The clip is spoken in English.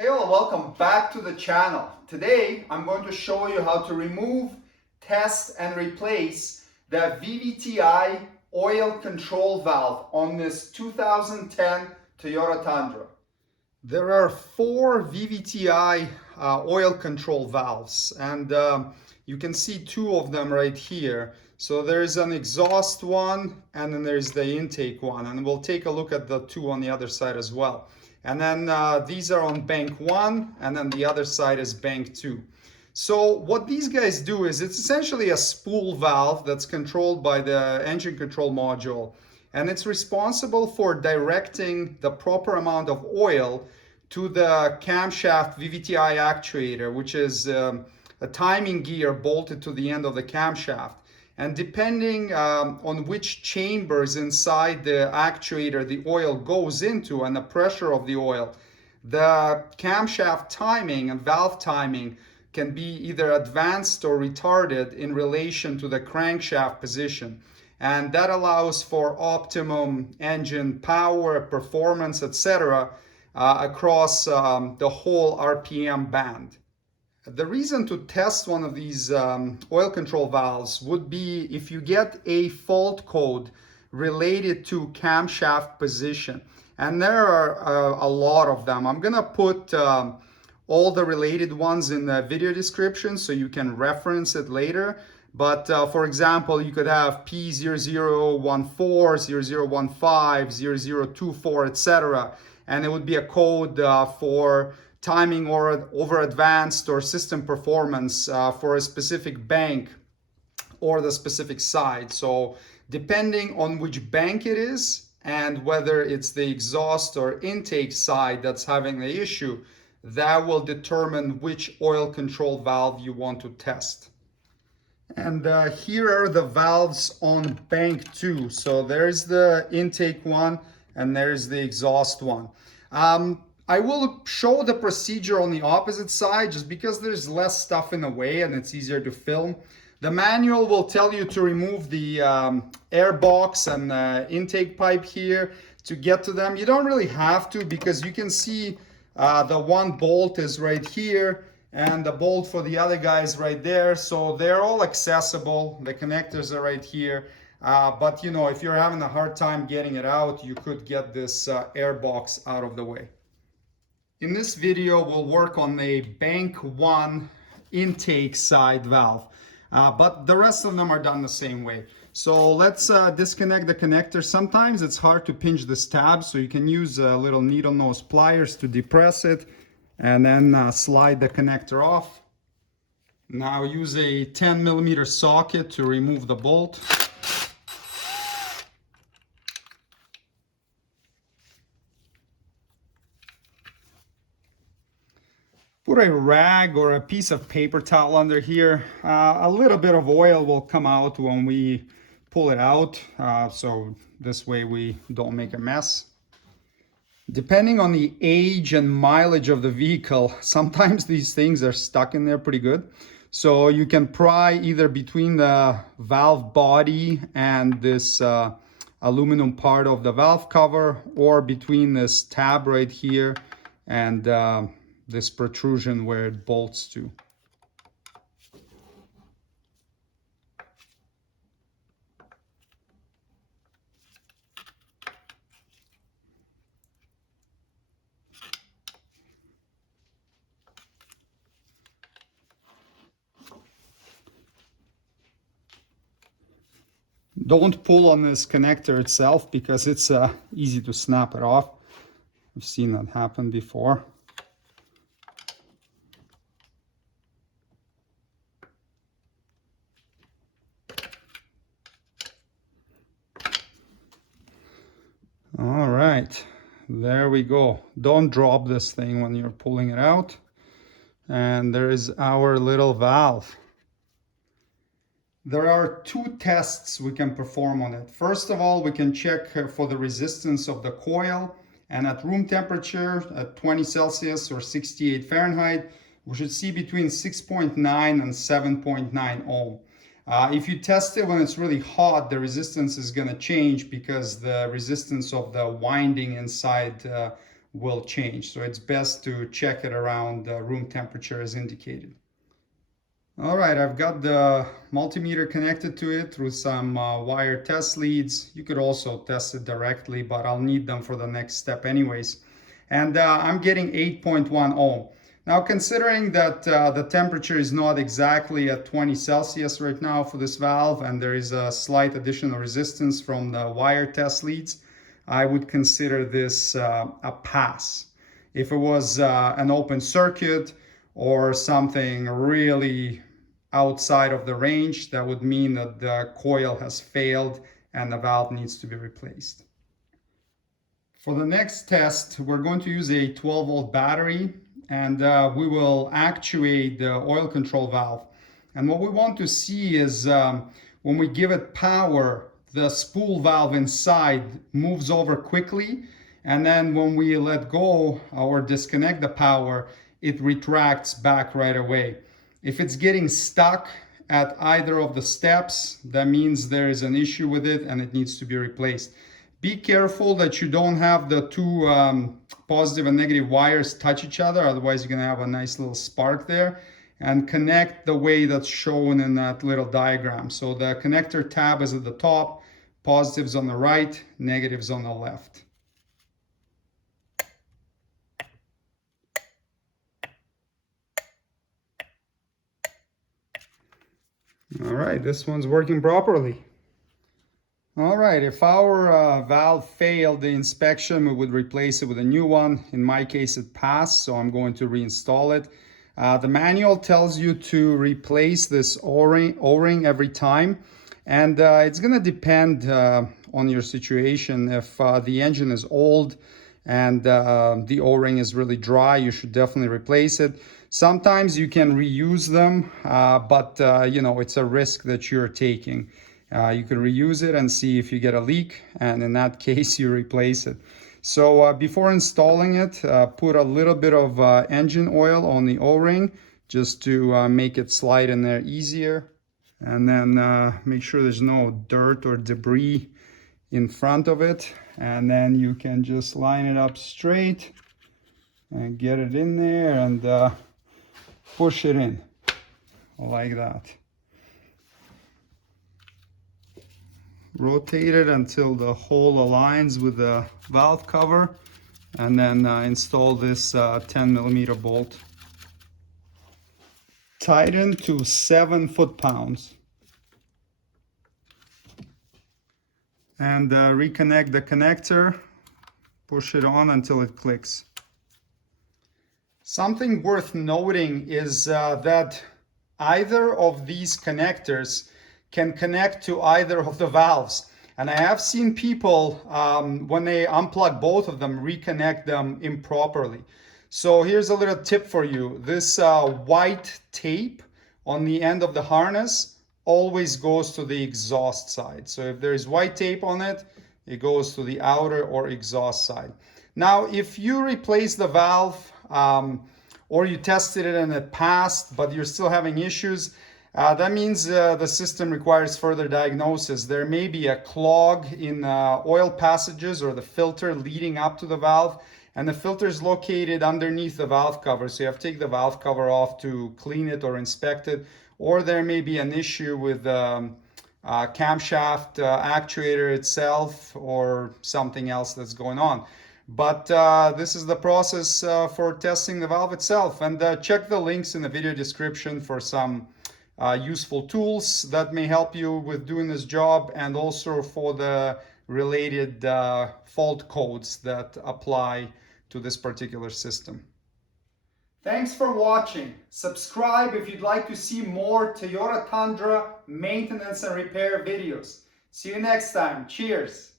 Hey all, welcome back to the channel. Today I'm going to show you how to remove, test and replace the VVTi oil control valve on this 2010 Toyota Tundra. There are four VVTi oil control valves, and you can see two of them right here. So there's an exhaust one and then there's the intake one, and we'll take a look at the two on the other side as well. And then these are on bank 1, and then the other side is bank 2. So what these guys do is it's essentially a spool valve that's controlled by the engine control module, and it's responsible for directing the proper amount of oil to the camshaft VVTi actuator, which is a timing gear bolted to the end of the camshaft. And depending on which chambers inside the actuator the oil goes into and the pressure of the oil, the camshaft timing and valve timing can be either advanced or retarded in relation to the crankshaft position. And that allows for optimum engine power, performance, etc. Across the whole RPM band. The reason to test one of these oil control valves would be if you get a fault code related to camshaft position. And there are a lot of them. I'm gonna put all the related ones in the video description so you can reference it later. But for example, you could have P0014, 0015, 0024, etc. And it would be a code for timing or over advanced or system performance for a specific bank or the specific side. So depending on which bank it is and whether it's the exhaust or intake side that's having the issue, that will determine which oil control valve you want to test. And here are the valves on bank 2. So there's the intake one and there's the exhaust one. I will show the procedure on the opposite side just because there's less stuff in the way and it's easier to film. The manual will tell you to remove the air box and the intake pipe here to get to them. You don't really have to, because you can see the one bolt is right here and the bolt for the other guy is right there. So they're all accessible. The connectors are right here. But you know, if you're having a hard time getting it out, you could get this air box out of the way. In this video, we'll work on the bank 1 intake side valve, but the rest of them are done the same way. So let's disconnect the connector. Sometimes it's hard to pinch this tab, so you can use little needle nose pliers to depress it and then slide the connector off. Now use a 10mm socket to remove the bolt. Put a rag or a piece of paper towel under here. A little bit of oil will come out when we pull it out, so this way we don't make a mess. Depending on the age and mileage of the vehicle, sometimes these things are stuck in there pretty good. So you can pry either between the valve body and this aluminum part of the valve cover, or between this tab right here and this protrusion where it bolts to. Don't pull on this connector itself because it's easy to snap it off. I've seen that happen before. All right, there we go. Don't drop this thing when you're pulling it out. And there is our little valve. There are two tests we can perform on it. First of all, we can check for the resistance of the coil, and at room temperature at 20 Celsius or 68 Fahrenheit, we should see between 6.9 and 7.9 ohm. If you test it when it's really hot, the resistance is going to change because the resistance of the winding inside will change. So it's best to check it around room temperature as indicated. All right, I've got the multimeter connected to it through some wire test leads. You could also test it directly, but I'll need them for the next step anyways. And I'm getting 8.1 ohm. Now, considering that the temperature is not exactly at 20 Celsius right now for this valve, and there is a slight additional resistance from the wire test leads, I would consider this a pass. If it was an open circuit or something really outside of the range, that would mean that the coil has failed and the valve needs to be replaced. For the next test, we're going to use a 12-volt battery, and we will actuate the oil control valve. And what we want to see is when we give it power, the spool valve inside moves over quickly, and then when we let go or disconnect the power, it retracts back right away. If it's getting stuck at either of the steps, that means there is an issue with it and it needs to be replaced. Be careful that you don't have the two positive and negative wires touch each other, otherwise you're going to have a nice little spark there. And connect the way that's shown in that little diagram. So the connector tab is at the top, positives on the right, negatives on the left. All right, this one's working properly. All right, if our valve failed the inspection, we would replace it with a new one. In my case, it passed, so I'm going to reinstall it. The manual tells you to replace this O-ring every time, and it's going to depend on your situation. If the engine is old and the O-ring is really dry, you should definitely replace it. Sometimes you can reuse them, but you know, it's a risk that you're taking. You can reuse it and see if you get a leak, and in that case you replace it. So before installing it, put a little bit of engine oil on the O-ring just to make it slide in there easier, and then make sure there's no dirt or debris in front of it, and then you can just line it up straight and get it in there and push it in like that. Rotate it until the hole aligns with the valve cover, and then install this 10mm bolt. Tighten to 7 foot-pounds. And reconnect the connector. Push it on until it clicks. Something worth noting is that either of these connectors can connect to either of the valves. And I have seen people, when they unplug both of them, reconnect them improperly. So here's a little tip for you. This white tape on the end of the harness always goes to the exhaust side. So if there is white tape on it, it goes to the outer or exhaust side. Now, if you replace the valve or you tested it and it passed, but you're still having issues, that means the system requires further diagnosis. There may be a clog in oil passages or the filter leading up to the valve, and the filter is located underneath the valve cover. So you have to take the valve cover off to clean it or inspect it. Or there may be an issue with the camshaft actuator itself or something else that's going on. But this is the process for testing the valve itself. And check the links in the video description for some useful tools that may help you with doing this job, and also for the related fault codes that apply to this particular system. Thanks for watching. Subscribe if you'd like to see more Toyota Tundra maintenance and repair videos. See you next time. Cheers.